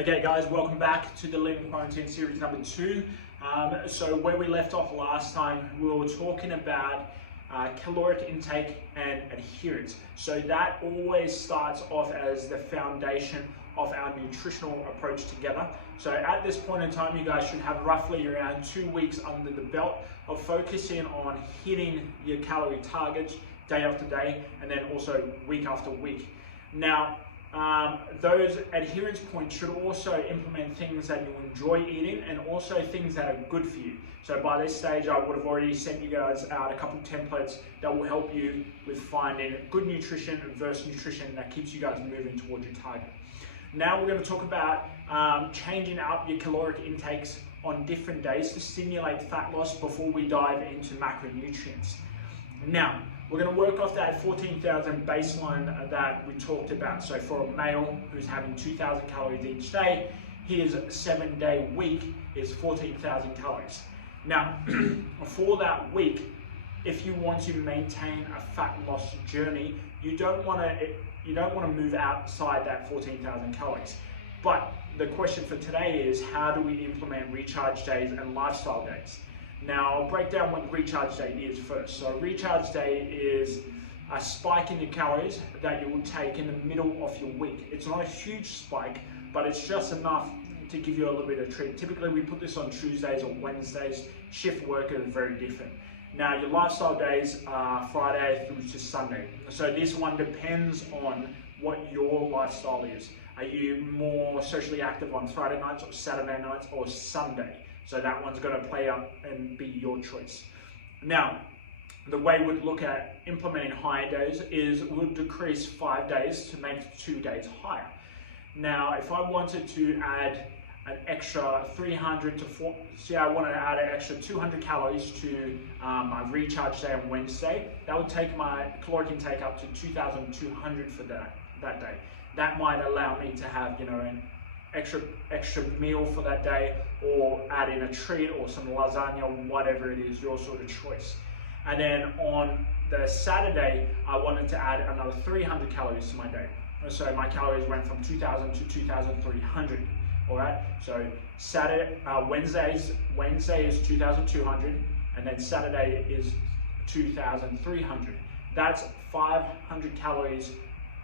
Okay guys, welcome back to the Lean Quarantine series number 2. So where we left off last time, we were talking about caloric intake and adherence. So that always starts off as the foundation of our nutritional approach together. So at this point in time, you guys should have roughly around 2 weeks under the belt of focusing on hitting your calorie targets day after day, and then also week after week. Now, those adherence points should also implement things that you enjoy eating and also things that are good for you. So by this stage, I would have already sent you guys out a couple of templates that will help you with finding good nutrition versus nutrition that keeps you guys moving towards your target. Now we're going to talk about changing up your caloric intakes on different days to stimulate fat loss before we dive into macronutrients. Now, we're going to work off that 14,000 baseline that we talked about. So for a male who's having 2,000 calories each day, his 7-day week is 14,000 calories. Now, for that week, if you want to maintain a fat loss journey, you don't want to move outside that 14,000 calories. But the question for today is, how do we implement recharge days and lifestyle days? Now, I'll break down what recharge day is first. So recharge day is a spike in your calories that you will take in the middle of your week. It's not a huge spike, but it's just enough to give you a little bit of treat. Typically, we put this on Tuesdays or Wednesdays. Shift work is very different. Now, your lifestyle days are Friday through to Sunday. So this one depends on what your lifestyle is. Are you more socially active on Friday nights or Saturday nights or Sunday? So that one's going to play up and be your choice. Now, the way we'd look at implementing higher days is we'll decrease 5 days to make 2 days higher. Now, if I wanted to add an extra 300 to 4, say I wanted to add an extra 200 calories to my recharge day on Wednesday, that would take my caloric intake up to 2,200 for that day. That might allow me to have, an extra meal for that day, or add in a treat or some lasagna, whatever it is, your sort of choice. And then on the Saturday, I wanted to add another 300 calories to my day. So my calories went from 2,000 to 2,300. All right. So Wednesday is 2,200, and then Saturday is 2,300. That's 500 calories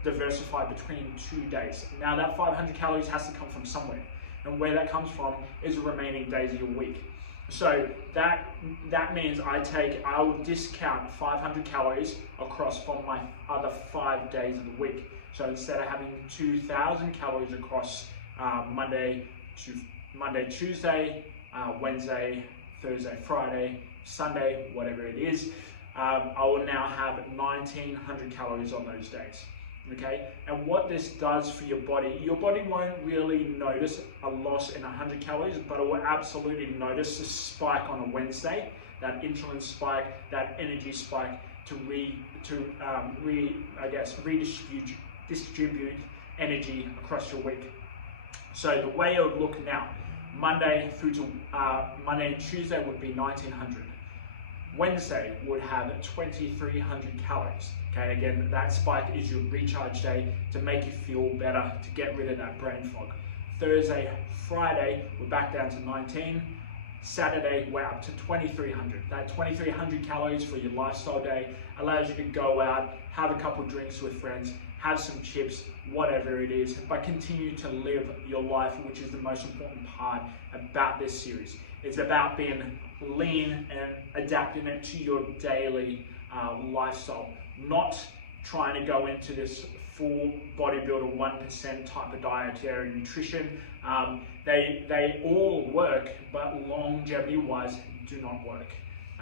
diversified between 2 days. Now that 500 calories has to come from somewhere, and where that comes from is the remaining days of your week. So that means I will discount 500 calories across from my other 5 days of the week. So instead of having 2,000 calories across Monday, Tuesday, Wednesday, Thursday, Friday, Sunday, whatever it is, I will now have 1,900 calories on those days. Okay, and what this does for your body won't really notice a loss in 100 calories, but it will absolutely notice a spike on a Wednesday, that insulin spike, that energy spike to distribute energy across your week. So the way it would look now, Monday and Tuesday would be 1,900. Wednesday would have 2,300 calories. Okay, again, that spike is your recharge day to make you feel better, to get rid of that brain fog. Thursday, Friday, we're back down to 19. Saturday, we're up to 2,300. That 2,300 calories for your lifestyle day allows you to go out, have a couple drinks with friends, have some chips, whatever it is, but continue to live your life, which is the most important part about this series. It's about being lean and adapting it to your daily lifestyle, not trying to go into this full bodybuilder 1% type of dietary nutrition. They all work, but longevity wise do not work.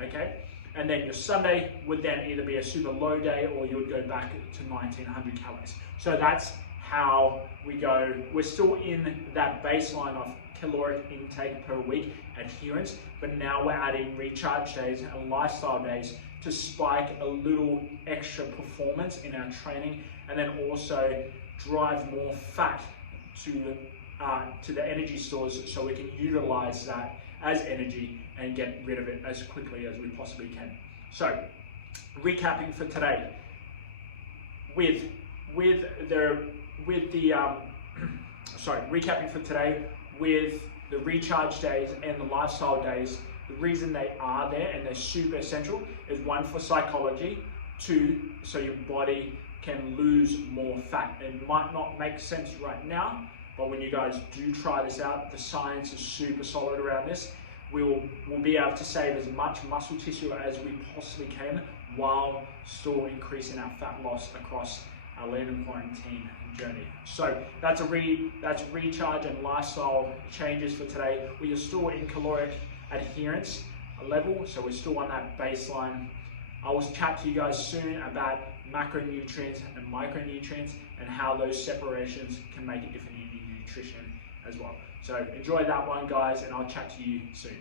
Okay, and then your Sunday would then either be a super low day, or you would go back to 1,900 calories. So that's how we go. We're still in that baseline of caloric intake per week adherence, but now we're adding recharge days and lifestyle days to spike a little extra performance in our training, and then also drive more fat to the energy stores, so we can utilize that as energy and get rid of it as quickly as we possibly can. So, recapping for today, with the recapping for today with the recharge days and the lifestyle days. The reason they are there and they're super essential is one, for psychology, two, so your body can lose more fat. It might not make sense right now, but when you guys do try this out, the science is super solid around this. We'll be able to save as much muscle tissue as we possibly can while still increasing our fat loss across our lean and quarantine journey. So that's recharge and lifestyle changes for today. We are still in caloric adherence level, so we're still on that baseline. I will chat to you guys soon about macronutrients and micronutrients and how those separations can make a difference in your nutrition as well. So enjoy that one, guys, and I'll chat to you soon.